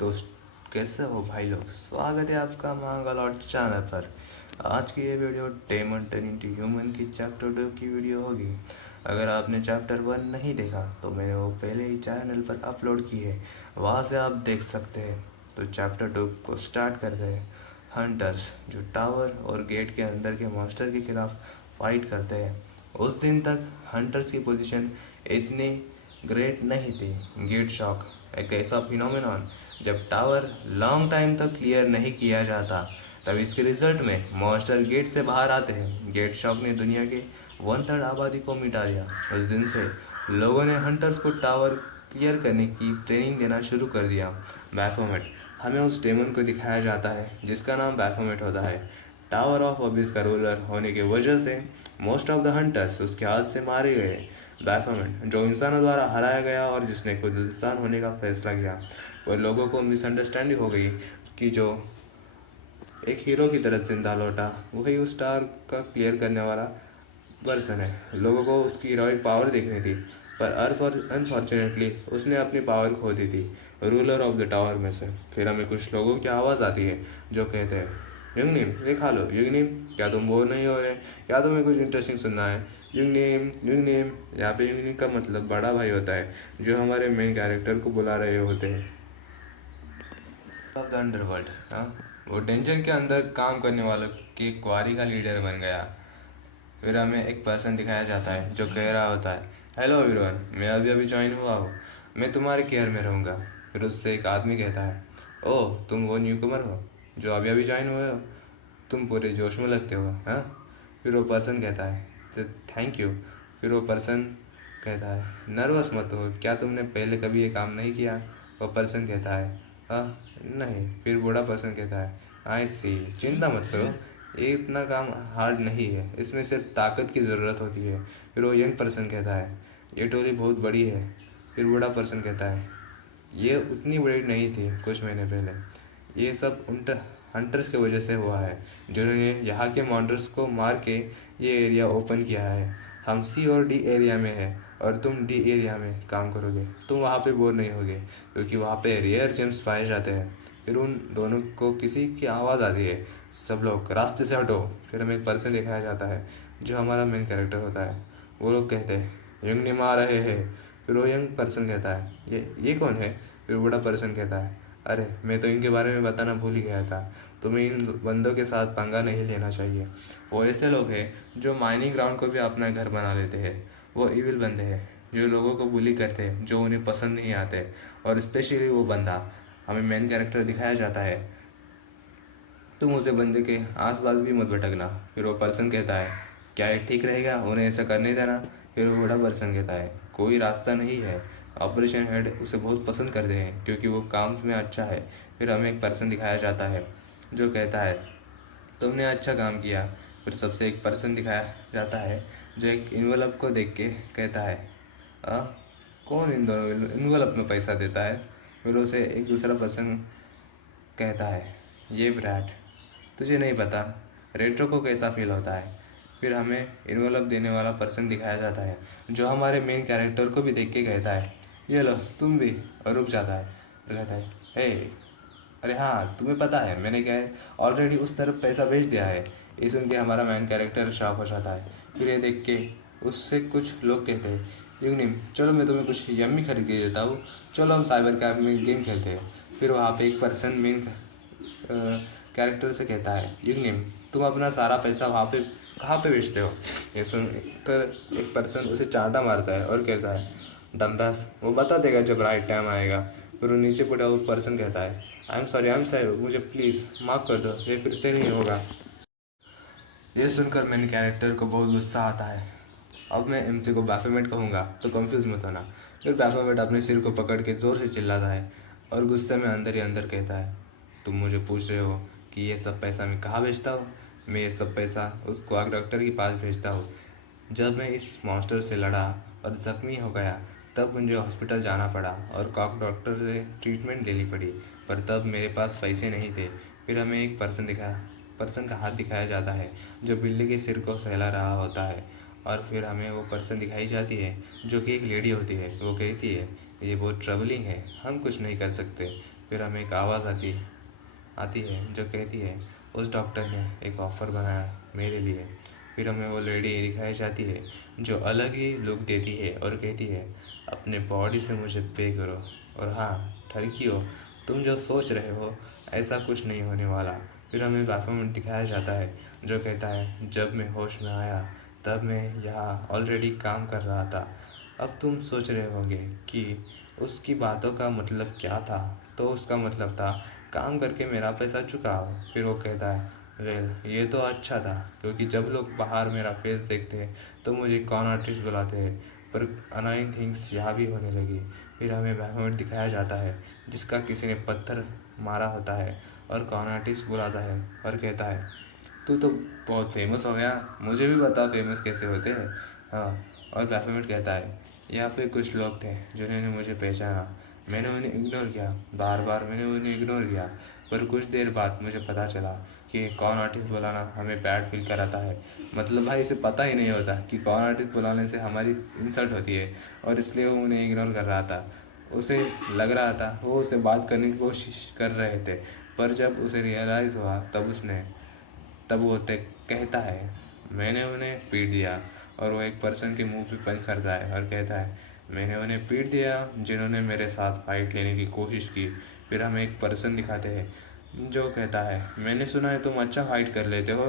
तो कैसे हो भाई लोग। स्वागत है आपका मांगा लॉर्ड चैनल पर। आज की ये video demon turn into human की चैप्टर 2 की वीडियो होगी। अगर आपने चैप्टर 1 नहीं देखा तो मैंने वो पहले ही चैनल पर अपलोड की है, वहाँ से आप देख सकते हैं। तो चैप्टर 2 को स्टार्ट करते हैं। हंटर्स जो टावर और गेट के अंदर के मॉन्स्टर के खिलाफ फाइट करते हैं। उस दिन तक हंटर्स की पोजीशन इतनी ग्रेट नहीं थी। गेट शॉक एक ऐसा फिनोमेनॉन जब टावर लॉन्ग टाइम तक क्लियर नहीं किया जाता, तब इसके रिजल्ट में मॉन्स्टर गेट से बाहर आते हैं। गेट शॉक ने दुनिया के 1/3 आबादी को मिटा दिया। उस दिन से लोगों ने हंटर्स को टावर क्लियर करने की ट्रेनिंग देना शुरू कर दिया। बैफोमेट हमें उस डेमन को दिखाया जाता है जिसका नाम बैफोमेट होता है। टावर ऑफ अबिस का रूलर होने की वजह से मोस्ट ऑफ द हंटर्स उसके हाथ से मारे गए। बैफोमेट जो इंसानों द्वारा हराया गया और जिसने खुद इंसान होने का फैसला किया, पर लोगों को मिसअंडरस्टैंडिंग हो गई कि जो एक हीरो की तरह जिंदा लौटा वही उस टावर का क्लियर करने वाला पर्सन है। लोगों को उसकी हीरोइक पावर देखनी थी, पर अनफॉर्चुनेटली उसने अपनी पावर खो दी थी रूलर ऑफ द टावर में से। फिर हमें कुछ लोगों की आवाज़ आती है जो कहते हैं, युगनीम ये खा लो। युगनीम क्या तुम बोर नहीं हो रहे? क्या तुम्हें कुछ इंटरेस्टिंग सुनना है? युगनीम युगनीम यहाँ पे युगनीम का मतलब बड़ा भाई होता है जो हमारे मेन कैरेक्टर को बुला रहे होते हैं। ऑफ द अंडरवर्ल्ड, हाँ, वो डेंजर के अंदर काम करने वालों की क्वारी का लीडर बन गया। फिर हमें एक पर्सन दिखाया जाता है जो कह रहा होता है, हेलो एवरीवन, मैं अभी अभी ज्वाइन हुआ हूँ, मैं तुम्हारे केयर में रहूँगा। फिर उससे एक आदमी कहता है, ओह तुम वो न्यूकमर हो जो अभी अभी ज्वाइन हुए हो, तुम पूरे जोश में लगते हो, हाँ। फिर वो पर्सन कहता है, तो थैंक यू। फिर वो पर्सन कहता है, नर्वस मत हो, क्या तुमने पहले कभी ये काम नहीं किया? वो पर्सन कहता है, हाँ नहीं। फिर बूढ़ा पर्सन कहता है, आई सी, चिंता मत करो, ये इतना काम हार्ड नहीं है, इसमें सिर्फ ताकत की ज़रूरत होती है। फिर वो यंग पर्सन कहता है, ये टोली बहुत बड़ी है। फिर बूढ़ा पर्सन कहता है, ये उतनी बड़ी नहीं थी कुछ महीने पहले, ये सब हंटर्स की वजह से हुआ है जिन्होंने यहाँ के मॉन्स्टर्स को मार के ये एरिया ओपन किया है। हम सी और डी एरिया में है और तुम डी एरिया में काम करोगे, तुम वहाँ पे बोर नहीं होगे क्योंकि वहाँ पे रेयर जेम्स पाए जाते हैं। फिर उन दोनों को किसी की आवाज़ आती है, सब लोग रास्ते से हटो। फिर हमें एक पर्सन दिखाया जाता है जो हमारा मेन कैरेक्टर होता है। वो लोग कहते हैं, यंग निम आ रहे हैं। फिर वो यंग पर्सन कहता है, ये कौन है? फिर बूढ़ा पर्सन कहता है, अरे मैं तो इनके बारे में बताना भूल ही गया था, तुम्हें इन बंदों के साथ पंगा नहीं लेना चाहिए। वो ऐसे लोग हैं जो माइनिंग ग्राउंड को भी अपना घर बना लेते हैं। वो इविल बंदे हैं जो लोगों को बुली करते हैं जो उन्हें पसंद नहीं आते। और स्पेशली वो बंदा हमें मेन कैरेक्टर दिखाया जाता है, तुम उसे बंदे के आसपास भी मत भटकना। फिर वो पर्सन कहता है, क्या ये ठीक रहेगा उन्हें ऐसा करने देना? फिर वो बूढ़ा पर्सन कहता है, कोई रास्ता नहीं है, ऑपरेशन हेड उसे बहुत पसंद करते हैं क्योंकि वो काम में अच्छा है। फिर हमें एक पर्सन दिखाया जाता है जो कहता है, तुमने अच्छा काम किया। फिर सबसे एक पर्सन दिखाया जाता है जो एक इन्वेलप को देख के कहता है, आ, कौन इन दोनों इन्वेलप में पैसा देता है? फिर उसे एक दूसरा पर्सन कहता है, ये ब्रैट, तुझे नहीं पता रेट्रो को कैसा फील होता है। फिर हमें इन्वॉल्व देने वाला पर्सन दिखाया जाता है जो हमारे मेन कैरेक्टर को भी देख के कहता है, ये लो तुम भी, और रुक जाता है। फिर कहता है, हे, अरे हाँ तुम्हें पता है मैंने क्या है ऑलरेडी उस तरफ पैसा भेज दिया है। ये सुन के हमारा मेन कैरेक्टर शॉक हो जाता है। फिर ये देख के उससे कुछ लोग कहते हैं, युगनिम चलो मैं तुम्हें कुछ यम्मी खरीद के देता हूँ, चलो हम साइबर कैफ में गेम खेलते हैं। फिर वहाँ पे एक पर्सन मेन कैरेक्टर से कहता है, युगनिम तुम अपना सारा पैसा वहाँ पे कहाँ पे बेचते हो? ये सुन कर एक पर्सन उसे चांटा मारता है और कहता है, डम्बास, वो बता देगा जब राइट टाइम आएगा। फिर वो नीचे पड़ा हुआ पर्सन कहता है, आई एम सॉरी, मुझे प्लीज़ माफ़ कर दो, ये फिर से नहीं होगा। ये सुनकर मेन कैरेक्टर को बहुत गुस्सा आता है। अब मैं एमसी को बैफोमेट कहूँगा तो कंफ्यूज मत होना। फिर बैफोमेट अपने सिर को पकड़ के ज़ोर से चिल्लाता है और गुस्से में अंदर ही अंदर कहता है, तुम मुझे पूछ रहे हो कि ये सब पैसा मैं कहाँ भेजता हूँ? मैं ये सब पैसा उस क्वाक डॉक्टर के पास भेजता हूँ। जब मैं इस मॉन्स्टर से लड़ा और ज़ख्मी हो गया तब मुझे हॉस्पिटल जाना पड़ा और कॉक डॉक्टर से ट्रीटमेंट लेनी पड़ी, पर तब मेरे पास पैसे नहीं थे। फिर हमें एक पर्सन का हाथ दिखाया जाता है जो बिल्ली के सिर को सहला रहा होता है। और फिर हमें वो पर्सन दिखाई जाती है जो कि एक लेडी होती है। वो कहती है, ये बहुत ट्रबलिंग है, हम कुछ नहीं कर सकते। फिर हमें एक आवाज़ आती है जो कहती है उस डॉक्टर ने एक ऑफ़र बनाया मेरे लिए। फिर हमें वो लेडी दिखाई जाती है जो अलग ही लुक देती है और कहती है अपने बॉडी से मुझे पे करो। और हाँ, ठरकियो, तुम जो सोच रहे हो ऐसा कुछ नहीं होने वाला। फिर हमें डॉक्यूमेंट दिखाया जाता है जो कहता है जब मैं होश में आया तब मैं यहाँ ऑलरेडी काम कर रहा था। अब तुम सोच रहे होंगे कि उसकी बातों का मतलब क्या था। तो उसका मतलब था काम करके मेरा पैसा चुकाओ। फिर वो कहता है वेल ये तो अच्छा था, क्योंकि जब लोग बाहर मेरा फेस देखते हैं तो मुझे कॉन आर्टिस्ट बुलाते हैं, पर अनाइंग थिंग्स यहाँ भी होने लगी। फिर हमें बैकग्राउंड दिखाया जाता है जिसका किसी ने पत्थर मारा होता है और कॉन आर्टिस्ट बुलाता है और कहता है तू तो बहुत फेमस हो गया, मुझे भी बता फेमस कैसे होते हैं। हाँ, और बैफोमेट कहता है यहाँ पे कुछ लोग थे जिन्होंने मुझे पहचाना, मैंने उन्हें इग्नोर किया, बार बार मैंने उन्हें इग्नोर किया, पर कुछ देर बाद मुझे पता चला कि कौन आर्टिस्ट बुलाना हमें बैड फील कराता है। मतलब भाई इसे पता ही नहीं होता कि कौन आर्टिस्ट बुलाने से हमारी इंसल्ट होती है, और इसलिए वो उन्हें इग्नोर कर रहा था। उसे लग रहा था वो उससे बात करने की कोशिश कर रहे थे, पर जब उसे रियलाइज़ हुआ तब वो कहता है मैंने उन्हें पीट दिया। और वो एक पर्सन के मुंह पे पंच करता है और कहता है मैंने उन्हें पीट दिया जिन्होंने मेरे साथ फाइट लेने की कोशिश की। फिर हमें एक पर्सन दिखाते हैं जो कहता है मैंने सुना है तुम अच्छा फाइट कर लेते हो,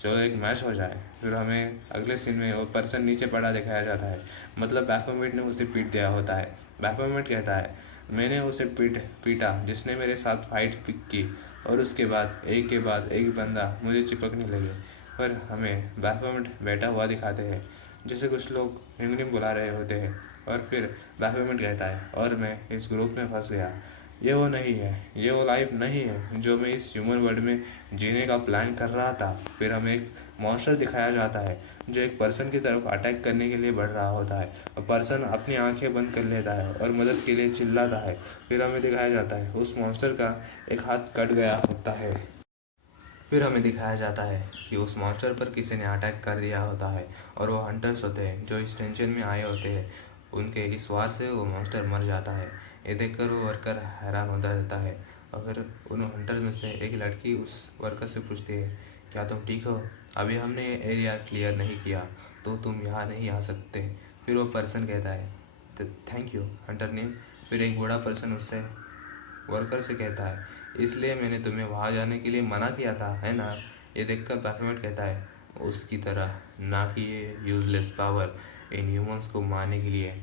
चलो एक मैच हो जाए। फिर हमें अगले सीन में वो पर्सन नीचे पड़ा दिखाया जाता है, मतलब बैफोमेट ने उसे पीट दिया होता है। बैफोमेट कहता है मैंने उसे पीटा जिसने मेरे साथ फाइट की, और उसके बाद एक के बाद एक बंदा मुझे चिपकने लगे। पर हमें बैफोमेट बैठा हुआ दिखाते हैं जैसे कुछ लोग हिंगलिंग बुला रहे होते हैं। और फिर बैफोमेट कहता है और मैं इस ग्रुप में फंस गया, ये वो नहीं है, ये वो लाइफ नहीं है जो मैं इस ह्यूमन वर्ल्ड में जीने का प्लान कर रहा था। फिर हमें एक मॉन्स्टर दिखाया जाता है जो एक पर्सन की तरफ अटैक करने के लिए बढ़ रहा होता है, और पर्सन अपनी आंखें बंद कर लेता है और मदद के लिए चिल्लाता है। फिर हमें दिखाया जाता है उस मॉन्स्टर का एक हाथ कट गया होता है। फिर हमें दिखाया जाता है कि उस मॉन्स्टर पर किसी ने अटैक कर दिया होता है, और वो हंटर्स होते हैं जो इस टेंशन में आए होते हैं, उनके इस वार से वो मॉन्स्टर मर जाता है। ये देखकर वो वर्कर हैरान होता रहता है। और फिर उन हंटर्स में से एक लड़की उस वर्कर से पूछती है क्या तुम ठीक हो, अभी हमने ये एरिया क्लियर नहीं किया तो तुम यहाँ नहीं आ सकते। फिर वो पर्सन कहता है थैंक यू हंटर ने। फिर एक बूढ़ा पर्सन उससे वर्कर से कहता है इसलिए मैंने तुम्हें वहाँ जाने के लिए मना किया था, है ना। ये देखकर बैफोमेट कहता है उसकी तरह, ना कि ये यूजलेस पावर इन ह्यूमंस को मारने के लिए,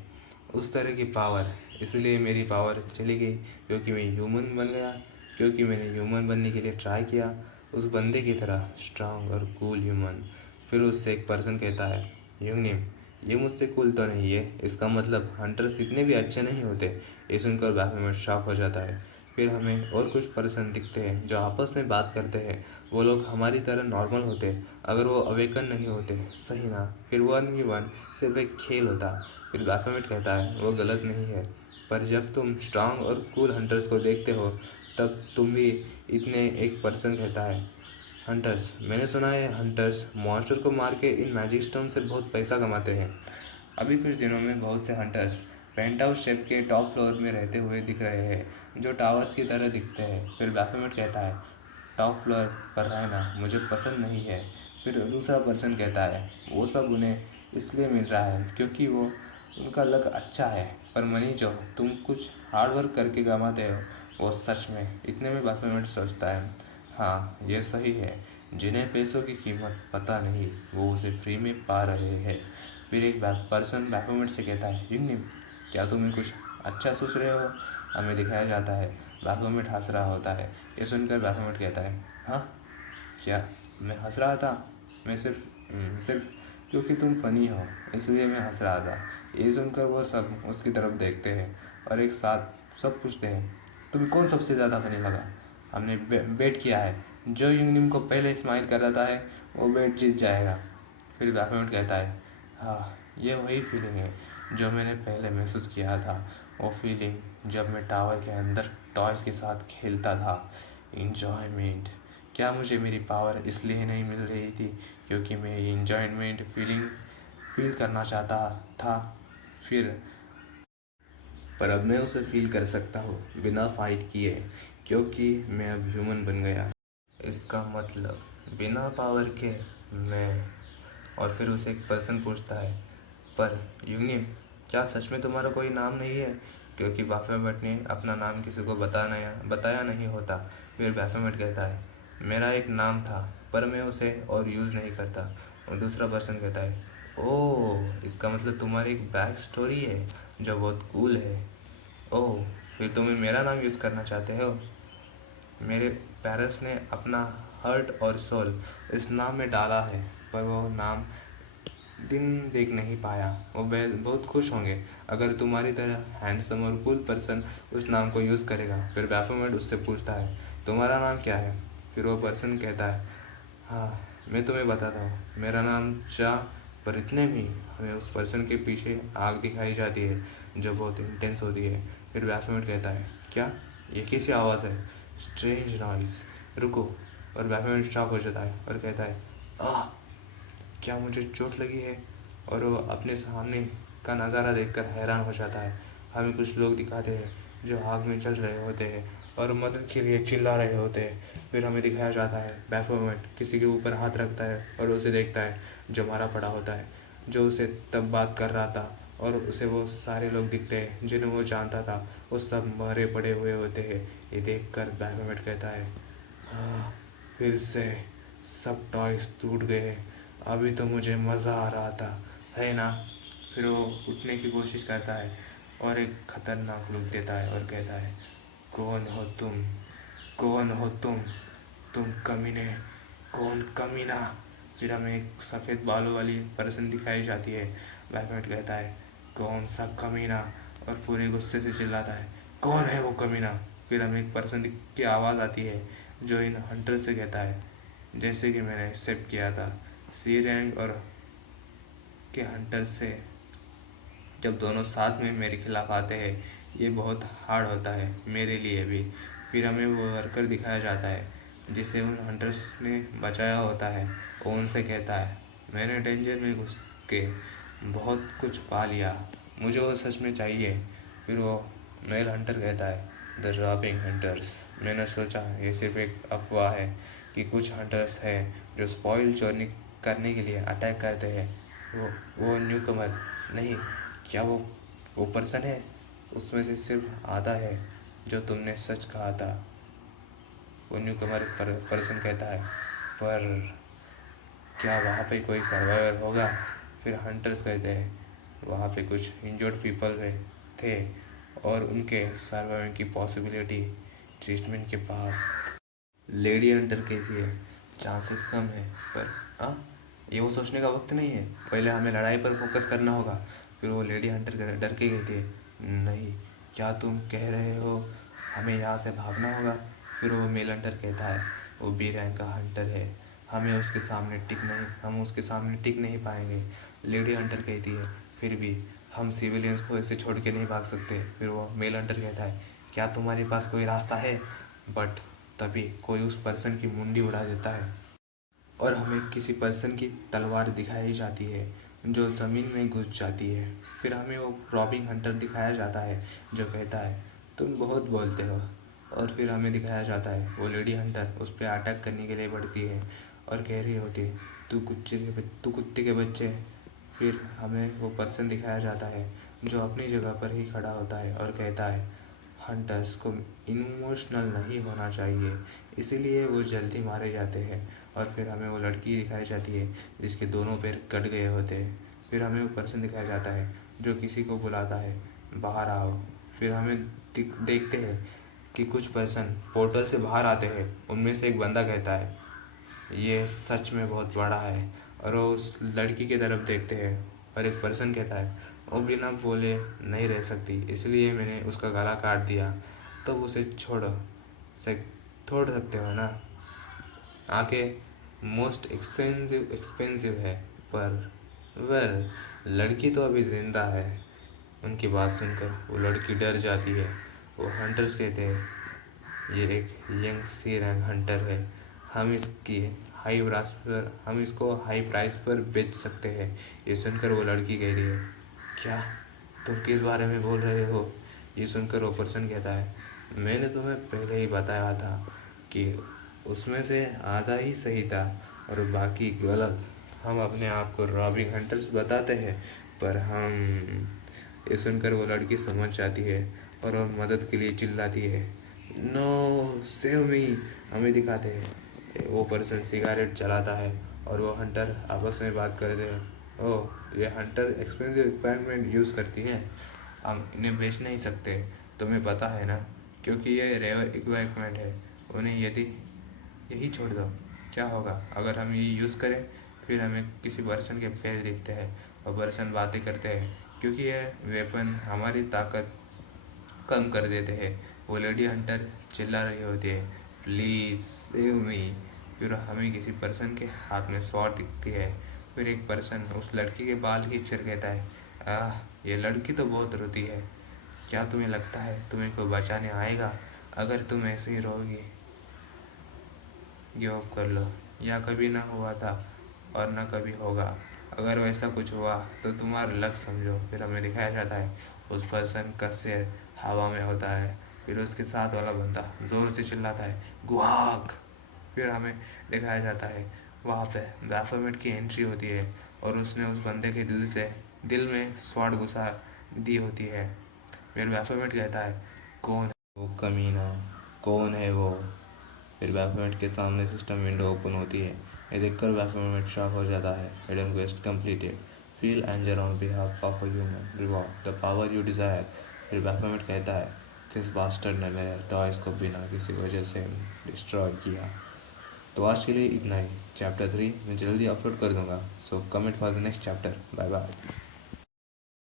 उस तरह की पावर। इसलिए मेरी पावर चली गई क्योंकि मैं ह्यूमन बन गया, क्योंकि मैंने ह्यूमन बनने के लिए ट्राई किया, उस बंदे की तरह स्ट्रांग और कूल ह्यूमन। फिर उससे एक पर्सन कहता है यूनिम, ये मुझसे कूल तो नहीं है, इसका मतलब हंटर्स इतने भी अच्छे नहीं होते। ये सुनकर बैफोमेट शॉक हो जाता है। फिर हमें और कुछ पर्सन दिखते हैं जो आपस में बात करते हैं, वो लोग हमारी तरह नॉर्मल होते अगर वो अवेकन नहीं होते, सही ना। फिर 1v1 सिर्फ एक खेल होता। फिर बैफोमेट कहता है वो गलत नहीं है, पर जब तुम स्ट्रांग और कूल हंटर्स को देखते हो तब तुम भी इतने। एक पर्सन कहता है हंटर्स, मैंने सुना है हंटर्स मॉन्स्टर को मार के इन मैजिक स्टोन से बहुत पैसा कमाते हैं। अभी कुछ दिनों में बहुत से हंटर्स पेंट हाउस शेप के टॉप फ्लोर में रहते हुए दिख रहे हैं जो टावर्स की तरह दिखते हैं। फिर बैफोमेट कहता है टॉप फ्लोर पर रहना मुझे पसंद नहीं है। फिर दूसरा पर्सन कहता है वो सब उन्हें इसलिए मिल रहा है क्योंकि वो उनका लक अच्छा है, पर मनी जो तुम कुछ हार्ड वर्क करके कमाते हो वो सच में। इतने में बैफोमेट सोचता है हाँ ये सही है, जिन्हें पैसों की कीमत पता नहीं वो उसे फ्री में पा रहे हैं। फिर एक पर्सन बैफोमेट से कहता है यूनिम, क्या तुम्हें कुछ अच्छा सोच रहे हो। हमें दिखाया जाता है बैफोमेट हंस रहा होता है। ये सुनकर बैफोमेट कहता है हाँ क्या मैं हंस रहा था, मैं सिर्फ क्योंकि तुम फनी हो इसलिए मैं हंस रहा था। ये सुनकर वो सब उसकी तरफ देखते हैं और एक साथ सब पूछते हैं तुम्हें कौन सबसे ज़्यादा फनी लगा। हमने बेट किया है जो यूनिम को पहले स्माइल कर रहा है वो बेट जीत जाएगा। फिर बैफोमेट कहता है हाँ ये वही फीलिंग है जो मैंने पहले महसूस किया था, वो फीलिंग जब मैं टावर के अंदर टॉयज़ के साथ खेलता था। इंजॉयमेंट, क्या मुझे मेरी पावर इसलिए नहीं मिल रही थी क्योंकि मैं ये इंजॉयमेंट फील करना चाहता था। फिर पर अब मैं उसे फील कर सकता हूँ बिना फाइट किए, क्योंकि मैं अब ह्यूमन बन गया। इसका मतलब बिना पावर के मैं। और फिर उसे एक पर्सन पूछता है, पर यूनियन, क्या सच में तुम्हारा कोई नाम नहीं है? क्योंकि बाफेमेट ने अपना नाम किसी को बताया नहीं होता। फिर बाफेमेट कहता है, मेरा एक नाम था, पर मैं उसे और यूज़ नहीं करता। और दूसरा पर्सन कहता है, ओह, इसका मतलब तुम्हारी एक बैक स्टोरी है जो बहुत कूल है। ओह, फिर तुम्हें मेरा नाम यूज़ करना चाहते हो? मेरे पेरेंट्स ने अपना हार्ट और सोल इस नाम में डाला है, पर वो नाम दिन देख नहीं पाया। वो बहुत खुश होंगे अगर तुम्हारी तरह हैंडसम और कूल पर्सन उस नाम को यूज़ करेगा। फिर बैफोमेट उससे पूछता है, तुम्हारा नाम क्या है? फिर वो पर्सन कहता है, हाँ, मैं तुम्हें बताता हूँ, मेरा नाम चा। पर इतने में हमें उस पर्सन के पीछे आग दिखाई जाती है जो बहुत इंटेंस होती है। फिर बैफोमेट कहता है, क्या ये कैसी आवाज़ है? स्ट्रेंज नॉइस, रुको। और बैफोमेट शॉक हो जाता है और कहता है, आह, क्या मुझे चोट लगी है? और वो अपने सामने का नज़ारा देखकर हैरान हो जाता है। हमें कुछ लोग दिखाते हैं जो आग में जल रहे होते हैं और मदद के लिए चिल्ला रहे होते हैं। फिर हमें दिखाया जाता है बैफोमेट किसी के ऊपर हाथ रखता है और उसे देखता है जो मारा पड़ा होता है, जो उसे तब बात कर रहा था। और उसे वो सारे लोग दिखते हैं जिन्हें वो जानता था, वो सब मरे पड़े हुए होते हैं। ये देखकर बैफोमेट कहता है, हाँ, फिर से सब टॉयज टूट गए। अभी तो मुझे मज़ा आ रहा था, है ना? फिर वो उठने की कोशिश करता है और एक खतरनाक लुक देता है और कहता है, कौन हो तुम? कौन हो तुम कमीने, कौन कमीना? फिर हमें एक सफ़ेद बालों वाली पर्सन दिखाई जाती है। बैकमेट कहता है, कौन सा कमीना? और पूरे गुस्से से चिल्लाता है, कौन है वो कमीना? फिर हमें एक पर्सन की आवाज़ आती है जो इन हंटर से कहता है, जैसे कि मैंने एक्सेप्ट किया था, सी रैंक और के हंटर से जब दोनों साथ में मेरे खिलाफ आते हैं, ये बहुत हार्ड होता है मेरे लिए भी। फिर हमें वो वर्कर दिखाया जाता है जिसे उन हंटर्स ने बचाया होता है। वो उनसे कहता है, मैंने डेंजर में घुस के बहुत कुछ पा लिया, मुझे वो सच में चाहिए। फिर वो मेल हंटर कहता है, द रॉबिंग हंटर्स। मैंने सोचा ये सिर्फ एक अफवाह है कि कुछ हंटर्स हैं जो स्पॉइल चोरी करने के लिए अटैक करते हैं। वो न्यू कमर नहीं, क्या वो पर्सन है? उसमें से सिर्फ आधा है जो तुमने सच कहा था। वो न्यू कमर पर्सन कहता है, पर क्या वहाँ पे कोई सर्वाइवर होगा? फिर हंटर्स कहते हैं, वहाँ पे कुछ इंजर्ड पीपल थे और उनके सर्वाइविंग की पॉसिबिलिटी ट्रीटमेंट के बाद। लेडी हंटर कहती है, चांसेस कम है, पर हाँ, ये वो सोचने का वक्त नहीं है, पहले हमें लड़ाई पर फोकस करना होगा। फिर वो लेडी हंटर डर के कहती है, नहीं, क्या तुम कह रहे हो हमें यहाँ से भागना होगा? फिर वो मेल हंटर कहता है, वो बी रैंक का हंटर है, हम उसके सामने टिक नहीं पाएंगे। लेडी हंटर कहती है, फिर भी हम सिविलियंस को ऐसे छोड़ के नहीं भाग सकते। फिर वो मेल हंटर कहता है, क्या तुम्हारे पास कोई रास्ता है? बट तभी कोई उस पर्सन की मुंडी उड़ा देता है और हमें किसी पर्सन की तलवार दिखाई जाती है जो ज़मीन में घुस जाती है। फिर हमें वो रॉबिंग हंटर दिखाया जाता है जो कहता है, तुम बहुत बोलते हो। और फिर हमें दिखाया जाता है वो लेडी हंटर उस पर अटैक करने के लिए बढ़ती है और कह रही होती है, तू कुत्ते के बच्चे। फिर हमें वो पर्सन दिखाया जाता है जो अपनी जगह पर ही खड़ा होता है और कहता है, हंटर्स को इमोशनल नहीं होना चाहिए, इसीलिए वो जल्दी मारे जाते हैं। और फिर हमें वो लड़की दिखाई जाती है जिसके दोनों पैर कट गए होते हैं। फिर हमें वो पर्सन दिखाया जाता है जो किसी को बुलाता है, बाहर आओ। फिर हमें देखते हैं कि कुछ पर्सन पोर्टल से बाहर आते हैं। उनमें से एक बंदा कहता है, ये सच में बहुत बड़ा है। और वो उस लड़की की तरफ देखते हैं और एक पर्सन कहता है, वो बिना बोले नहीं रह सकती, इसलिए मैंने उसका गला काट दिया। तो उसे से छोड़ सकते हो ना? आके मोस्ट एक्सपेंसिव है, पर वेल, लड़की तो अभी ज़िंदा है। उनकी बात सुनकर वो लड़की डर जाती है। वो हंटर्स कहते हैं, ये एक यंग सी रैंक हंटर है, हम इसको हाई प्राइस पर बेच सकते हैं। ये सुनकर वो लड़की कह रही है, क्या तुम किस बारे में बोल रहे हो? ये सुनकर वो पर्सन कहता है, मैंने तुम्हें पहले ही बताया था कि उसमें से आधा ही सही था और बाकी गलत। हम अपने आप को रॉबिंग हंटर्स बताते हैं, पर हम। ये सुनकर वो लड़की समझ जाती है और वो मदद के लिए चिल्लाती है, नो सेव मी। हमें दिखाते हैं वो पर्सन सिगारेट चलाता है और वो हंटर आपस में बात करते हैं, ओह ये हंटर एक्सपेंसिव इक्विपमेंट यूज़ करती हैं, हम इन्हें बेच नहीं सकते, तुम्हें पता है ना, क्योंकि ये रेयर इक्विपमेंट है। उन्हें यदि यही छोड़ दो, क्या होगा अगर हम ये यूज़ करें? फिर हमें किसी पर्सन के पैर दिखते हैं और पर्सन बातें करते हैं, क्योंकि यह वेपन हमारी ताकत कम कर देते हैं। वो लेडी हंटर चिल्ला रही होती है, प्लीज़ सेव मी। फिर हमें किसी पर्सन के हाथ में स्वॉर्ड दिखती है। फिर एक पर्सन उस लड़की के बाल खींचकर कहता है, आह ये लड़की तो बहुत रोती है, क्या तुम्हें लगता है तुम्हें कोई बचाने आएगा? अगर तुम ऐसे ही रहोगी, गिव अप कर लो, या कभी ना हुआ था और ना कभी होगा। अगर वैसा कुछ हुआ तो तुम्हारा लक समझो। फिर हमें दिखाया जाता है उस पर्सन का सिर हवा में होता है। फिर उसके साथ वाला बंदा ज़ोर से चिल्लाता है, गुहाग। फिर हमें दिखाया जाता है वहाँ पे बैफोमेट की एंट्री होती है और उसने उस बंदे के दिल में स्वॉर्ड घुसा दी होती है। फिर बैफोमेट कहता है, कौन है वो कमीना, कौन है वो? फिर बैफोमेट के सामने सिस्टम विंडो ओपन होती है। ये देखकर बैफोमेट शॉक हो जाता है। Hidden quest completed, feel anger on behalf of a human, reward the power you desire. फिर बैफोमेट कहता है, किस बास्टर्ड ने मेरे टॉयज़ को बिना किसी वजह से डिस्ट्रॉय किया। तो आज के लिए इतना ही। चैप्टर 3 मैं जल्दी अपलोड कर दूंगा, so comment for the next chapter. Bye bye.